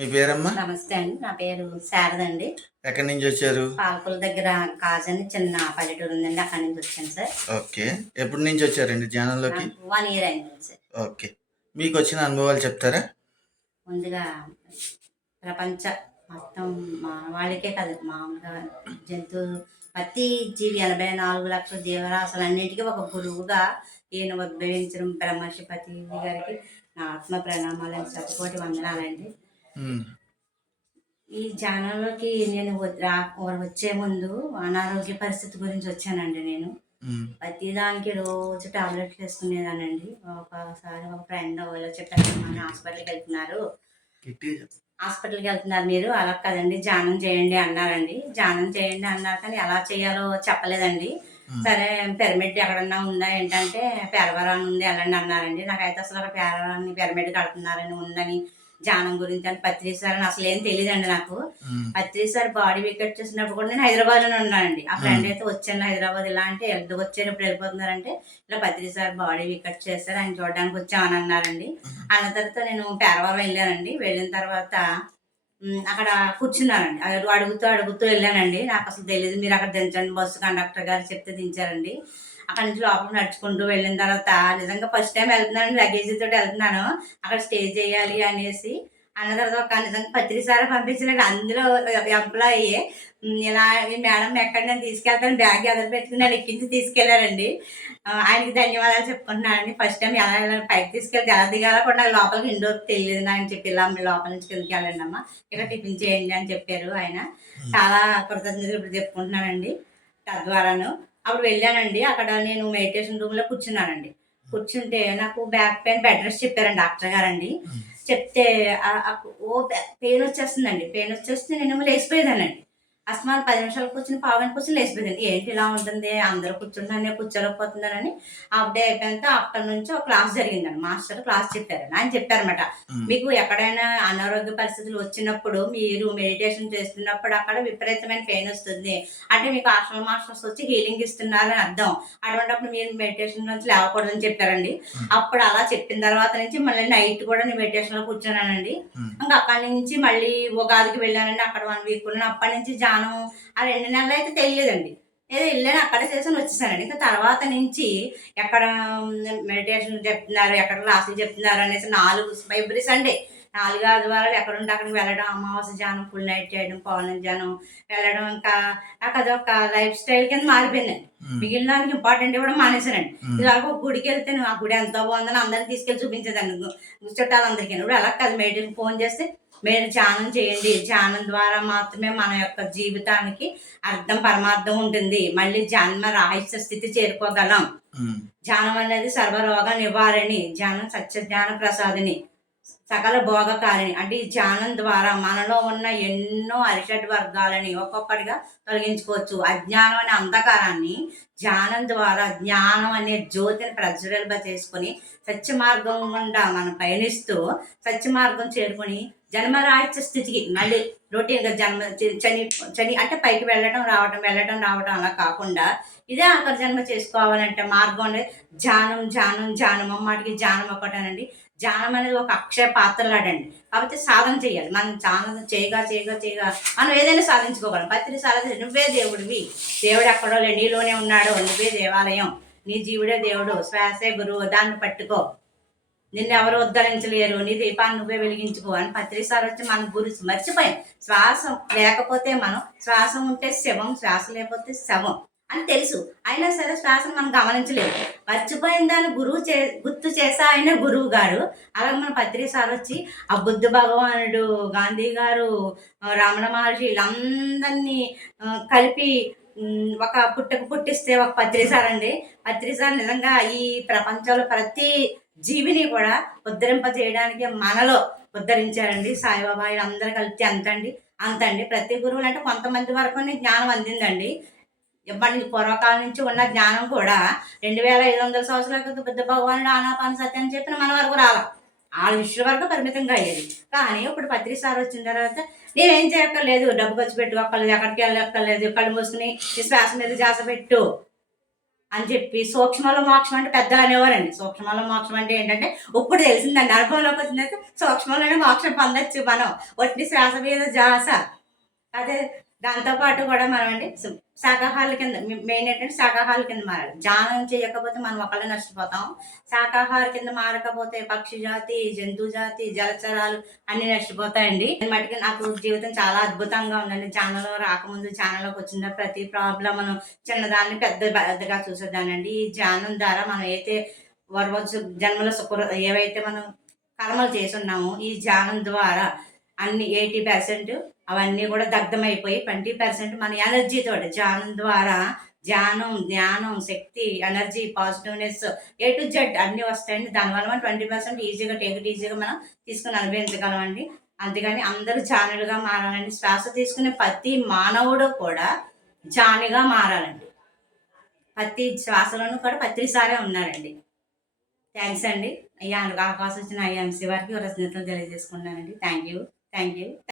మీ పేరమ్మా? నమస్తే అండి. నా పేరు శారద అండి. ఎక్కడి నుంచి వచ్చారు? పాలకొల దగ్గర కాజని చిన్న పల్లెటూరు ఉందండి. అక్కడి నుంచి వచ్చాను సార్. ఓకే. ఎప్పటి నుంచి వచ్చారండి ధ్యానంలోకి? నాకు 1 ఇయర్ అయింది సార్. ఓకే. మీకు వచ్చిన అనుభవాలు చెప్తారా? ముందుగా ప్రపంచ మొత్తం మానవాళికే కాదు, మామూలుగా జంతువు ప్రతి జీవి 84 లక్షల జీవరాశులన్నిటికీ ఒక గురువుగా ఈయన ఉద్భవించడం బ్రహ్మర్షిపతి గారికి నా ఆత్మ ప్రణామాలను శతకోటి వందనాలండి. ఈ ఛానల్లోకి నేను వచ్చే ముందు అనారోగ్య పరిస్థితి గురించి వచ్చానండి. నేను ప్రతిదానికి రోజు టాబ్లెట్లు వేసుకునేదానండి. ఒకసారి ఒక ఫ్రెండ్ వాళ్ళు చెప్పారు, మన హాస్పిటల్కి వెళ్తున్నారు మీరు, అలా కదండి ధ్యానం చేయండి అన్నారండి. ధ్యానం చేయండి అన్నారు, కానీ ఎలా చేయాలో చెప్పలేదండి. సరే పిరమిడ్ ఎక్కడన్నా ఉందా ఏంటంటే పేరవరాన్ని ఉంది వెళ్ళండి అన్నారండి. నాకైతే అసలు అక్కడ పేరవరాన్ని పిరమిడ్ కడుతున్నారని ఉందని ధ్యానం గురించి అని పత్రిసారి అని అసలు ఏం తెలియదండి నాకు. పత్రిసారి బాడీ వికెట్ చేసినప్పుడు కూడా నేను హైదరాబాద్లోనే ఉన్నానండి. ఆ ఫ్రెండ్ అయితే వచ్చాను హైదరాబాద్, ఇలా అంటే ఎందుకు వచ్చారు ఇప్పుడు వెళ్ళిపోతున్నారంటే ఇలా పత్రిసారి బాడీ వికెట్ చేశారు, ఆయన చూడడానికి వచ్చామని అన్నారండి. అన్న తర్వాత నేను పేరవరం వెళ్ళానండి. వెళ్ళిన తర్వాత అక్కడ కూర్చున్నానండి. అడుగుతూ వెళ్ళానండి. నాకు అసలు తెలియదు, మీరు అక్కడ దించండి బస్సు కండక్టర్ గారు చెప్తే దించారండి. అక్కడ నుంచి లోపల నడుచుకుంటూ వెళ్ళిన తర్వాత నిజంగా ఫస్ట్ టైం వెళ్తున్నాను, లగేజీ తోటి వెళ్తున్నాను. అక్కడ స్టే చేయాలి అనేసి అన్న తర్వాత ఒక నిజంగా పత్రిసారి పంపించినట్టు అందులో ఎంప్లాయీ ఇలా మేడం ఎక్కడ నేను తీసుకెళ్తాను బ్యాగ్ ఎదురు పెట్టుకుని నన్ను ఎక్కించి తీసుకెళ్లారండి. ఆయనకి ధన్యవాదాలు చెప్పుకుంటున్నానండి. ఫస్ట్ టైం ఎలా పైకి తీసుకెళ్తే ఎలా దిగాలో కూడా నాకు లోపలికి ఇండోర్ తెలియదు అని చెప్పి, ఇలా మీ లోపల నుంచి కిందకి వెళ్ళండి అమ్మ, ఇక్కడ టిఫిన్ చేయండి అని చెప్పారు ఆయన. చాలా కృతజ్ఞతలు ఇప్పుడు చెప్పుకుంటున్నానండి తద్వారాను. అప్పుడు వెళ్ళానండి. అక్కడ నేను మెడిటేషన్ రూమ్లో కూర్చున్నానండి. కూర్చుంటే నాకు బ్యాక్ పెయిన్ బెడ్ రెస్ట్ చెప్పారండి డాక్టర్ గారండి. చెప్తే పెయిన్ వచ్చేస్తుందండి. పెయిన్ వచ్చేస్తే నేను లేచిపోయేదానండి. అస్మాన్ 10 నిమిషాలు కూర్చుని పావుగంట కూర్చుని లేచిపోయిందండి. ఏంటి ఇలా ఉంటుంది, అందరూ కూర్చుంటాను నేను కూర్చోలేకపోతున్నానని. హాఫ్ డే అయిపోయినంత ఆఫ్టర్ నుంచి ఒక క్లాస్ జరిగిందండి. మాస్టర్ క్లాస్ చెప్పారండి. ఆయన చెప్పారనమాట, మీకు ఎక్కడైనా అనారోగ్య పరిస్థితులు వచ్చినప్పుడు మీరు మెడిటేషన్ చేస్తున్నప్పుడు అక్కడ విపరీతమైన పెయిన్ వస్తుంది అంటే మీకు ఆస్ట్రల్ మాస్టర్స్ వచ్చి హీలింగ్ ఇస్తున్నారని అర్థం. అటువంటిప్పుడు మీరు మెడిటేషన్ నుంచి లేవకూడదని చెప్పారండి. అప్పుడు అలా చెప్పిన తర్వాత నుంచి మళ్ళీ నైట్ కూడా నేను మెడిటేషన్లో కూర్చున్నానండి. ఇంకా అక్కడి నుంచి మళ్ళీ ఉగాదికి వెళ్ళానండి. అక్కడ 1 వీక్ ఉన్నాను. అప్పటి నుంచి ధ్యానం ఆ 2 నెలలు అయితే తెలియదండి. ఏదో వెళ్ళాను, అక్కడ చేసాను వచ్చేసానండి. ఇంకా తర్వాత నుంచి ఎక్కడ మెడిటేషన్ చెప్తున్నారు, ఎక్కడ క్లాసులు చెప్తున్నారు అనేసి 4 ఎవ్రీ సండే 4 ఆదివారాలు ఎక్కడుంటే అక్కడికి వెళ్ళడం, అమావాస్య ధ్యానం ఫుల్ నైట్ చేయడం, పౌర్ణమి ధ్యానం వెళ్ళడం. ఇంకా నాకు అదొక లైఫ్ స్టైల్ కింద మారిపోయిందండి. మిగిలిన దానికి ఇంపార్టెంట్ ఇవ్వడం మానేసానండి. ఇలాగ ఒక గుడికి వెళ్తే ఆ గుడి ఎంతో బాగుందని అందరిని తీసుకెళ్ళి చూపించేదాన్ని చుట్టాలందరికీ. ఇప్పుడు అలా కాదు, మెడిటేషన్ ఫోన్ చేస్తే మీరు ధ్యానం చేయండి, ధ్యానం ద్వారా మాత్రమే మన యొక్క జీవితానికి అర్థం పరమార్థం ఉంటుంది, మళ్ళీ జన్మ రాహిత్య స్థితి చేరుకోగలం. ధ్యానం అనేది సర్వరోగ నివారణి, ధ్యానం సత్య జ్ఞాన ప్రసాదిని, సకల భోగకారిణి. అంటే ఈ ధ్యానం ద్వారా మనలో ఉన్న ఎన్నో అరిషడ్ వర్గాలని ఒక్కొక్కటిగా తొలగించుకోవచ్చు. అజ్ఞానం అనే అంధకారాన్ని ధ్యానం ద్వారా జ్ఞానం అనే జ్యోతిని ప్రజ్వలింప చేసుకొని సత్య మార్గం గుండా మనం పయనిస్తూ సత్య మార్గం చేరుకొని జన్మరాహిత్య స్థితికి మళ్ళీ రొటీన్గా చని అంటే పైకి వెళ్ళడం రావడం అలా కాకుండా ఇదే ఆఖరి జన్మ చేసుకోవాలంటే మార్గం అనేది ధ్యానం అమ్మాటికి ధ్యానం ఒకటేనండి. ధ్యానం అనేది ఒక అక్షయ పాత్రలాడండి. కాబట్టి సాధన చేయాలి. మనం సాధన చేయగా మనం ఏదైనా సాధించుకోగలం. ప్రతి సాధన నువ్వే దేవుడివి, దేవుడు ఎక్కడో లే, నీలోనే ఉన్నాడు, నువ్వే దేవాలయం, నీ జీవుడే దేవుడు, శ్వాసే గురువు, దాన్ని పట్టుకో, నిన్ను ఎవరు ఉద్ధరించలేరు, నీ దీపాన్ని నువ్వే వెలిగించుకో అని పత్రిసారి వచ్చి మన గురి మర్చిపోయాం. శ్వాస లేకపోతే మనం, శ్వాస ఉంటే శవం, శ్వాస లేకపోతే శవం అని తెలుసు. అయినా సరే శ్వాసను మనం గమనించలేదు. మర్చిపోయిన దాన్ని గుర్తు చేసా ఆయన గురువు గారు. అలాగే మన పత్రిసారి వచ్చి ఆ బుద్ధ భగవానుడు, గాంధీ గారు, రమణ మహర్షి వీళ్ళందరినీ కలిపి ఒక పుట్టకు పుట్టిస్తే ఒక పత్రిసారండి. పత్రిసారి నిజంగా ఈ ప్రపంచంలో ప్రతి జీవిని కూడా ఉద్ధరింపజేయడానికి మనలో ఉద్ధరించారండి. సాయిబాబా వీళ్ళందరూ కలిపి అంతండి. ప్రతి గురువులు అంటే కొంతమంది వరకు జ్ఞానం అందిందండి. ఇప్పటి పూర్వకాలం నుంచి ఉన్న జ్ఞానం కూడా 2500 సంవత్సరాల క్రితం బుద్ధ భగవానుడు ఆనాపాన సత్యం అని చెప్పిన మన వరకు రాలా, ఆ విషయం వరకు పరిమితంగా అయ్యేది. కానీ ఇప్పుడు పత్రిసారి వచ్చిన తర్వాత నేనేం చేయక్కర్లేదు, డబ్బు ఖర్చు పెట్టుకోక్కర్లేదు, ఎక్కడికి వెళ్ళక్కర్లేదు, కళ్ళు మూసుకుని ఈ శ్వాస మీద ధ్యాస పెట్టు, అని చెప్పి సూక్ష్మలో మోక్షం అంటే పెద్దలు అనేవారండి. సూక్ష్మలో మోక్షం అంటే ఏంటంటే ఇప్పుడు తెలిసిందండి. అనుభవంలోకి వచ్చిందైతే సూక్ష్మంలోనే మోక్షం పొందొచ్చు మనం. ఒట్టి శ్వాస మీద ధ్యాస. అదే దాంతో పాటు కూడా మనమండి శాకాహారుల కింద మెయిన్ ఏంటంటే శాకాహారుల కింద మారాలి. ధ్యానం చేయకపోతే మనం ఒకళ్ళే నష్టపోతాం. శాకాహార కింద మారకపోతే పక్షి జాతి, జంతు జాతి, జలచరాలు అన్నీ నష్టపోతాయండి. మటుకు నాకు జీవితం చాలా అద్భుతంగా ఉందండి. ఛానల్ రాకముందు ఛానల్‌లోకి వచ్చిన ప్రతి ప్రాబ్లమ్‌ను చిన్నదాన్ని పెద్దగా చూసేదాన్నండి. ఈ ధ్యానం ద్వారా మనం అయితే జన్మలో ఏవైతే మనం కర్మలు చేసున్నామో ఈ ధ్యానం ద్వారా అన్ని 80% అవన్నీ కూడా దగ్ధమైపోయి 20% మన ఎనర్జీతోటి ధ్యానం ద్వారా ధ్యానం, శక్తి, energy, positiveness A to Z అన్నీ వస్తాయండి. దానివల్ల మనం 20% ఈజీగా టేక్ ఇట్ ఈజీగా మనం తీసుకొని అనుభవించగలమండి. అందుకని అందరూ ధ్యానులుగా మారాలండి. శ్వాస తీసుకునే ప్రతి మానవుడు కూడా ధ్యానిగా మారాలండి. ప్రతి శ్వాసలోనూ కూడా ప్రతిసారే ఉన్నారండి. థ్యాంక్స్ అండి. అయ్యా అవకాశం ఇచ్చిన ఐఎంసీ వారికి కృతజ్ఞతలు తెలియజేసుకుంటున్నానండి. Thank you.